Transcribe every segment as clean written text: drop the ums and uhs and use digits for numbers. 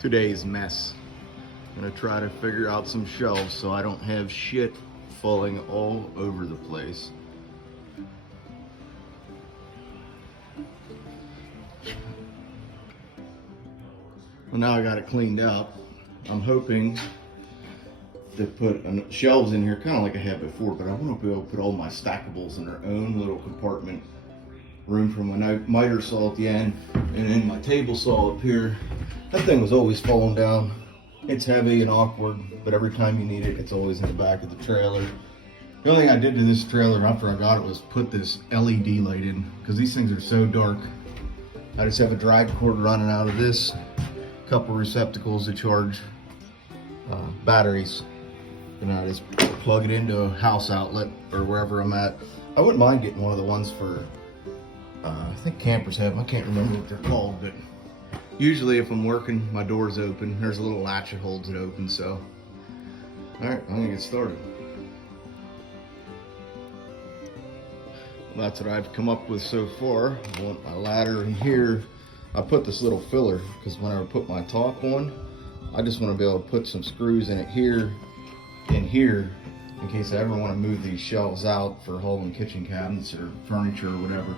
Today's mess. I'm gonna try to figure out some shelves so I don't have shit falling all over the place. Well, now I got it cleaned out. I'm hoping to put shelves in here kind of like I had before, but I want to be able to put all my stackables in their own little compartment. Room for my miter saw at the end, and then my table saw up here. That thing was always falling down. It's heavy and awkward, but every time you need it, it's always in the back of the trailer. The only thing I did to this trailer after I got it was put this LED light in, because these things are so dark. I just have a drag cord running out of this, couple receptacles to charge batteries, and I just plug it into a house outlet or wherever I'm at. I wouldn't mind getting one of the ones for I think campers have them. I can't remember what they're called, but usually if I'm working, my door's open. There's a little latch that holds it open, so. All right, I'm gonna get started. Well, that's what I've come up with so far. I want my ladder in here. I put this little filler because when I put my top on, I just want to be able to put some screws in it here and here in case I ever want to move these shelves out for hauling kitchen cabinets or furniture or whatever.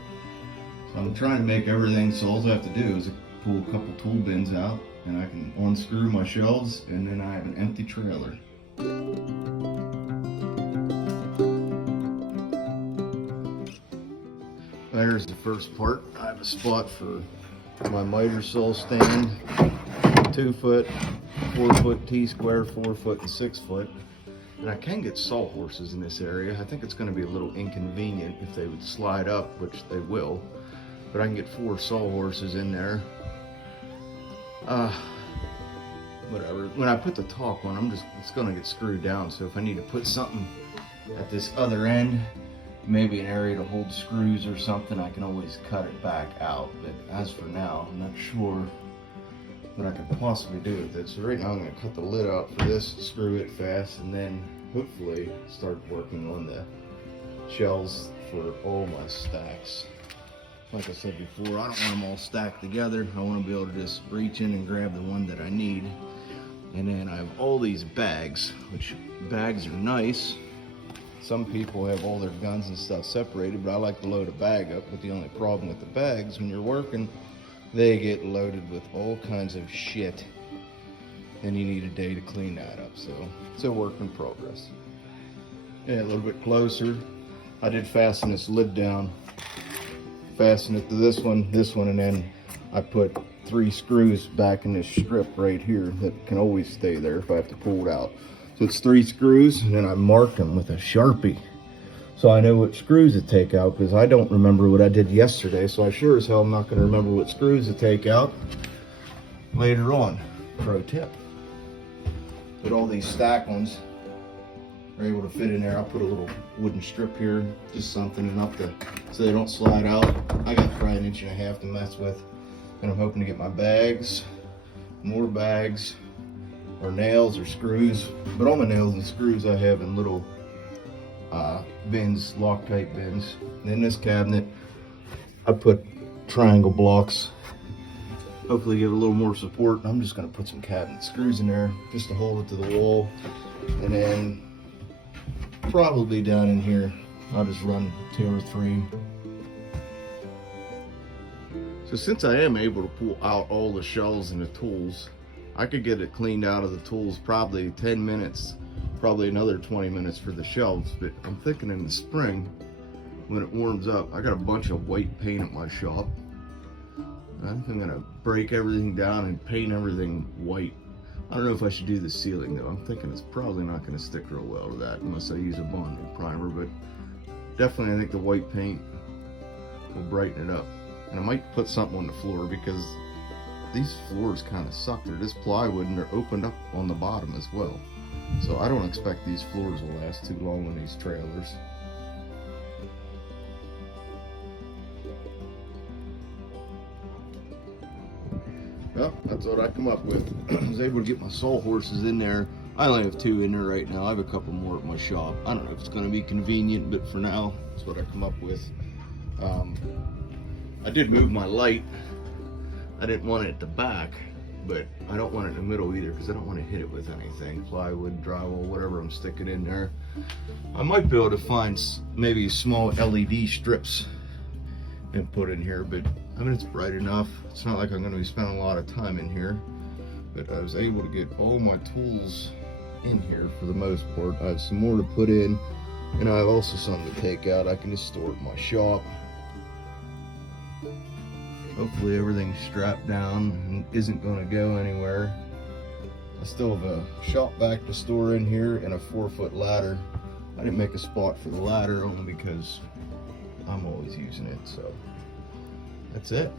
So I'm trying to make everything so all I have to do is pull a couple tool bins out and I can unscrew my shelves, and then I have an empty trailer. There's the first part. I have a spot for my miter saw stand, 2 foot, 4 foot T-square, 4 foot and 6 foot. And I can get sawhorses in this area. I think it's going to be a little inconvenient if they would slide up, which they will. But I can get 4 sawhorses in there. Whatever. When I put the top on, it's going to get screwed down. So if I need to put something at this other end, maybe an area to hold screws or something, I can always cut it back out. But as for now, I'm not sure what I could possibly do with it. So right now I'm going to cut the lid out for this, screw it fast, and then hopefully start working on the shelves for all my stacks. Like I said before, I don't want them all stacked together. I want to be able to just reach in and grab the one that I need. And then I have all these bags, which bags are nice. Some people have all their guns and stuff separated, but I like to load a bag up. But the only problem with the bags, when you're working, they get loaded with all kinds of shit. And you need a day to clean that up. So it's a work in progress. Yeah, a little bit closer. I did fasten this lid down. Fasten it to this one, and then I put 3 screws back in this strip right here that can always stay there if I have to pull it out. So it's 3 screws, and then I mark them with a Sharpie. So I know what screws to take out, because I don't remember what I did yesterday, so I sure as hell am not going to remember what screws to take out later on. Pro tip. But all these stack ones are able to fit in there. I'll put a little wooden strip here, just something enough so they don't slide out. I got probably 1.5 inches to mess with. And I'm hoping to get my bags, more bags, or nails or screws. But all my nails and screws I have in little bins, Loctite bins. And in this cabinet, I put triangle blocks. Hopefully give it a little more support. I'm just gonna put some cabinet screws in there just to hold it to the wall. And then probably down in here, I'll just run 2 or 3. So since I am able to pull out all the shelves and the tools, I could get it cleaned out of the tools probably 10 minutes, probably another 20 minutes for the shelves. But I'm thinking in the spring, when it warms up, I got a bunch of white paint at my shop. And I think I'm gonna break everything down and paint everything white. I don't know if I should do the ceiling though. I'm thinking it's probably not gonna stick real well to that unless I use a bonding primer, but definitely I think the white paint will brighten it up. And I might put something on the floor because these floors kind of suck. They're just plywood and they're opened up on the bottom as well. So I don't expect these floors will last too long on these trailers. Well, that's what I come up with. I was able to get my sawhorses in there. I only have 2 in there right now. I have a couple more at my shop. I don't know if it's going to be convenient, but for now, that's what I come up with. I did move my light. I didn't want it at the back. but I don't want it in the middle either because I don't want to hit it with anything. Plywood, drywall, whatever I'm sticking in there. I might be able to find maybe small LED strips and put in here, but I mean, it's bright enough. It's not like I'm going to be spending a lot of time in here, but I was able to get all my tools in here for the most part. I have some more to put in, and I have also something to take out. I can just store it in my shop. Hopefully everything's strapped down and isn't going to go anywhere. I still have a shop vac to store in here and a 4-foot ladder. I didn't make a spot for the ladder only because I'm always using it, so that's it.